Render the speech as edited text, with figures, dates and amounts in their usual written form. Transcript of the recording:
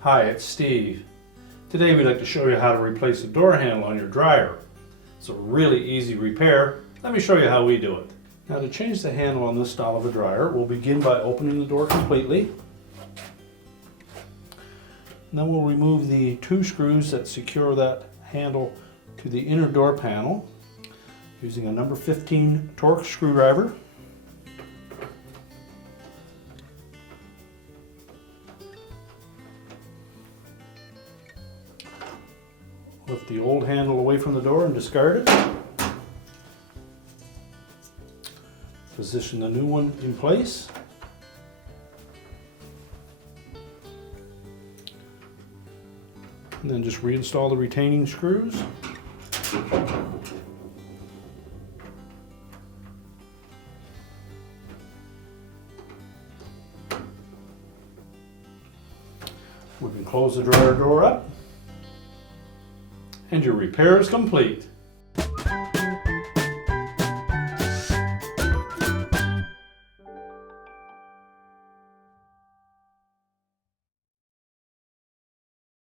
Hi, it's Steve. Today we'd like to show you how to replace the door handle on your dryer. It's a really easy repair. Let me show you how we do it. Now, to change the handle on this style of a dryer, we'll begin by opening the door completely. And then we'll remove the 2 screws that secure that handle to the inner door panel using a number 15 torx screwdriver. Lift the old handle away from the door and discard it. Position the new one in place. And then just reinstall the retaining screws. We can close the dryer door up, and your repair is complete.